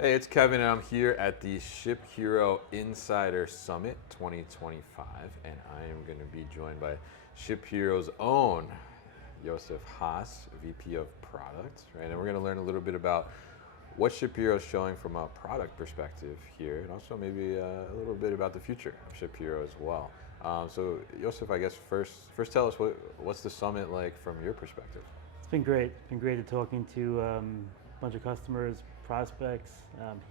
Hey, it's Kevin, and I'm here at the ShipHero Insider Summit 2025, and I am going to be joined by ShipHero's own Yosef Haas, VP of Product, right? And we're going to learn a little bit about what ShipHero is showing from a product perspective here, and also maybe a little bit about the future of ShipHero as well. So, Yosef, I guess first tell us what's the summit like from your perspective? It's been great. It's been great to talking to a bunch of customers, prospects,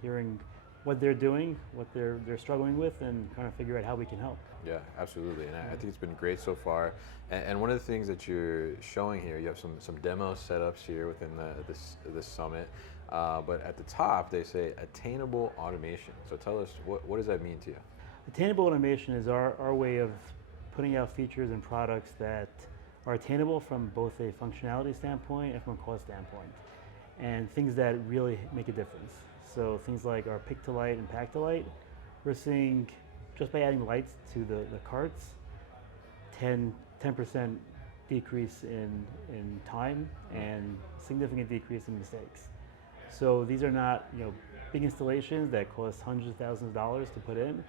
hearing what they're doing, what they're struggling with, and trying to figure out how we can help. Yeah, absolutely, and I think it's been great so far. And one of the things that you're showing here, you have some demo setups here within this summit. But at the top, they say attainable automation. So tell us, what does that mean to you? Attainable automation is our way of putting out features and products that are attainable from both a functionality standpoint and from a cost standpoint, and things that really make a difference. So things like our pick to light and pack to light, we're seeing just by adding lights to the carts, 10% decrease in time and significant decrease in mistakes. So these are not big installations that cost hundreds of thousands of dollars to put in.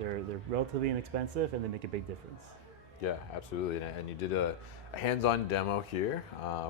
They're relatively inexpensive and they make a big difference. Yeah, absolutely. And you did a hands-on demo here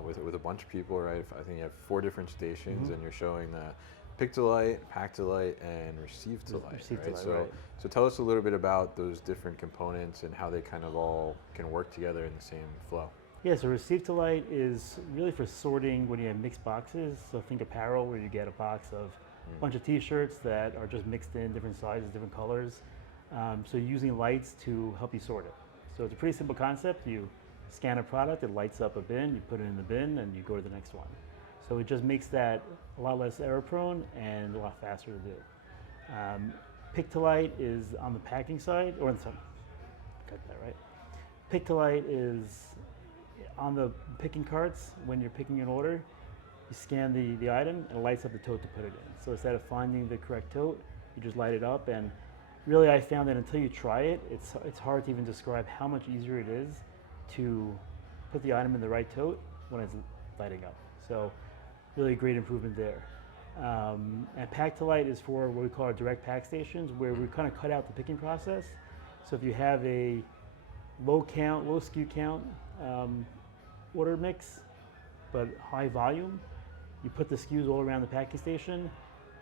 with a bunch of people, right? I think you have 4 different stations, and you're showing the pick to light, pack to light, and receive to light. Receive to Right? light, So, right. so tell us a little bit about those different components and how they kind of all can work together in the same flow. Yeah, so receive to light is really for sorting when you have mixed boxes. So think apparel where you get a box of a bunch of t-shirts that are just mixed in different sizes, different colors. So using lights to help you sort it. So it's a pretty simple concept. You scan a product, it lights up a bin, you put it in the bin, and you go to the next one. So it just makes that a lot less error prone and a lot faster to do. Pick to light is on the packing side, or cut that right. Pick to light is on the picking carts. When you're picking an order, you scan the item and it lights up the tote to put it in. So instead of finding the correct tote, you just light it up. And really, I found that until you try it, it's hard to even describe how much easier it is to put the item in the right tote when it's lighting up. So really great improvement there. And pack to light is for what we call our direct pack stations, where we kind of cut out the picking process. So if you have a low SKU count order mix, but high volume, you put the SKUs all around the packing station,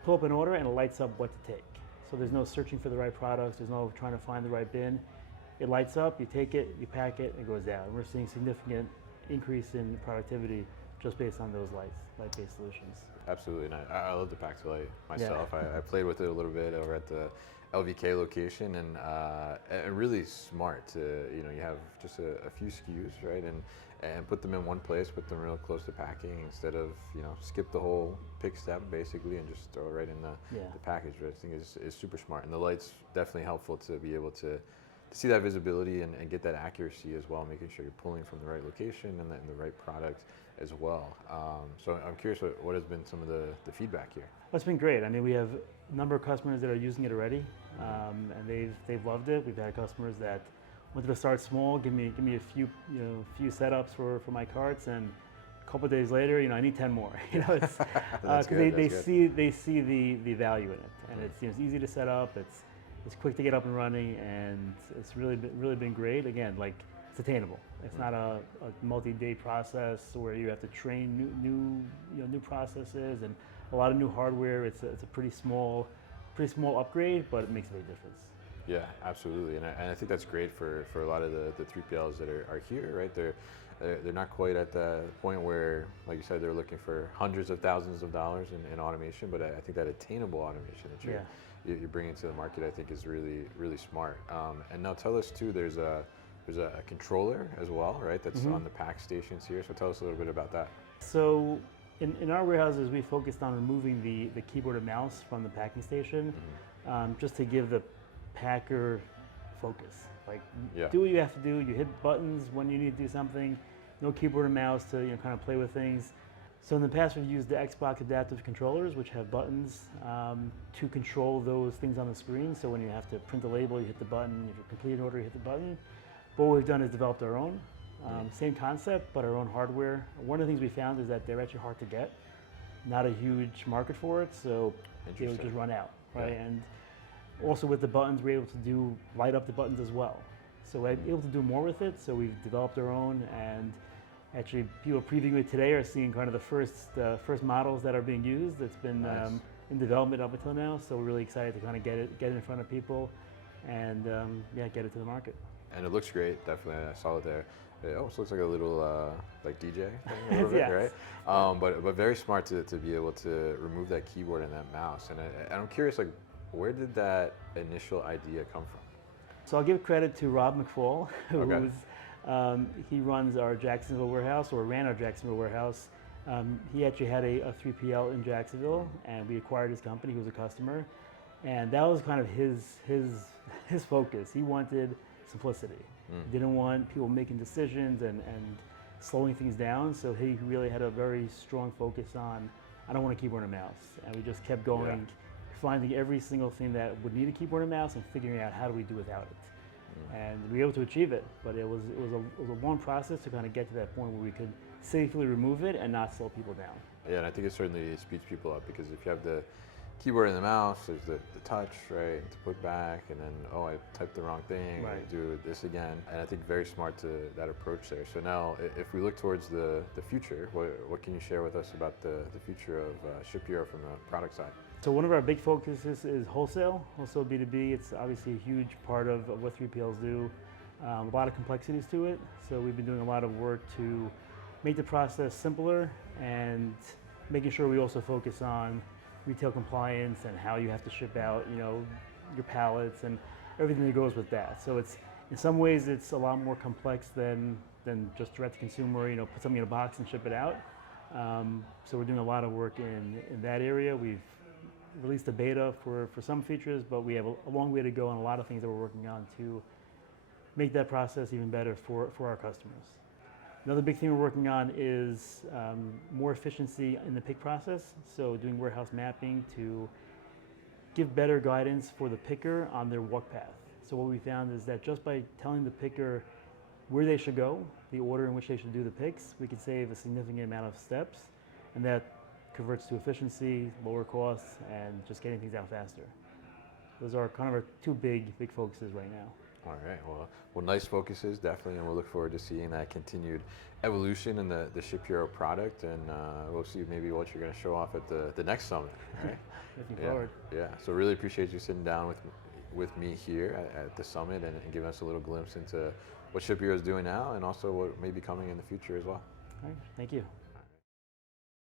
pull up an order, and it lights up what to take. So there's no searching for the right products, there's no trying to find the right bin. It lights up, you take it, you pack it, it goes out. And we're seeing significant increase in productivity just based on those light-based solutions. Absolutely, and I love the pack to light myself. Yeah. I played with it a little bit over at the LVK location, and really smart to you have just a few SKUs, right, and put them in one place, put them real close to packing instead of skip the whole pick step basically and just throw it right in the package. Which I think is super smart, and the light's definitely helpful to be able to see that visibility and get that accuracy as well, making sure you're pulling from the right location and the right product as well. So I'm curious, what has been some of the feedback here? Well, it's been great. I mean, we have a number of customers that are using it already, and they've loved it. We've had customers that wanted to start small, give me a few setups for my carts, and a couple of days later, I need 10 more. It's because they see the value in it, and it's easy to set up. It's quick to get up and running, and it's really been great. Again, like it's attainable. It's not a multi-day process where you have to train new processes and a lot of new hardware. It's a pretty small upgrade, but it makes a big difference. Yeah, absolutely, and I think that's great for a lot of the 3PLs that are here, right? They're not quite at the point where, like you said, they're looking for hundreds of thousands of dollars in automation, but I think that attainable automation that you're bringing to the market, I think, is really smart. And now tell us too, there's a controller as well, right? That's on the pack stations here. So tell us a little bit about that. So in our warehouses, we focused on removing the keyboard and mouse from the packing station, just to give the packer focus. Like, do what you have to do. You hit buttons when you need to do something. No keyboard and mouse to kind of play with things. So in the past, we've used the Xbox adaptive controllers, which have buttons to control those things on the screen. So when you have to print a label, you hit the button. If you complete an order, you hit the button. But what we've done is developed our own. Same concept, but our own hardware. One of the things we found is that they're actually hard to get. not a huge market for it, so they would just run out, right? Yeah. And also with the buttons, we're able to light up the buttons as well. So we're able to do more with it, so we've developed our own, and actually people previewing it today are seeing kind of the first models that are being used. It's been Nice. in development up until now, so we're really excited to kind of get it in front of people and yeah, get it to the market. And it looks great, definitely. I saw it there. It almost looks like a little like DJ thing a little bit, Yes. right? But very smart to be able to remove that keyboard and that mouse. And I'm curious, like, where did that initial idea come from? So I'll give credit to Rob McFall, Okay. who's he runs our Jacksonville warehouse, or ran our Jacksonville warehouse. He actually had a 3PL in Jacksonville, and we acquired his company. He was a customer, and that was kind of his focus. He wanted simplicity. He didn't want people making decisions and slowing things down. So he really had a very strong focus on, I don't want a keyboard and a mouse, and we just kept going. Yeah. Finding every single thing that would need a keyboard and mouse and figuring out how do we do without it. And we were able to achieve it, but it was a long process to kind of get to that point where we could safely remove it and not slow people down. Yeah, and I think it certainly speeds people up, because if you have the keyboard and the mouse, there's the touch, right, to put back, and then, oh, I typed the wrong thing, Right. do this again. And I think very smart to that approach there. So now, if we look towards the future, what can you share with us about the future of ShipHero from the product side? So one of our big focuses is wholesale B2B. It's obviously a huge part of what 3PLs do. A lot of complexities to it. So we've been doing a lot of work to make the process simpler and making sure we also focus on retail compliance and how you have to ship out, your pallets and everything that goes with that. So it's, in some ways, it's a lot more complex than just direct to consumer, put something in a box and ship it out. So we're doing a lot of work in that area. We've released a beta for some features, but we have a long way to go on a lot of things that we're working on to make that process even better for our customers. Another big thing we're working on is more efficiency in the pick process. So doing warehouse mapping to give better guidance for the picker on their walk path. So what we found is that just by telling the picker where they should go, the order in which they should do the picks, we can save a significant amount of steps, and that converts to efficiency, lower costs, and just getting things out faster. Those are kind of our two big focuses right now. All right. Well, nice focuses, definitely, and we'll look forward to seeing that continued evolution in the ShipHero product, and we'll see maybe what you're going to show off at the next summit. Right? Looking forward. Yeah. So really appreciate you sitting down with me here at the summit and giving us a little glimpse into what ShipHero is doing now, and also what may be coming in the future as well. All right. Thank you.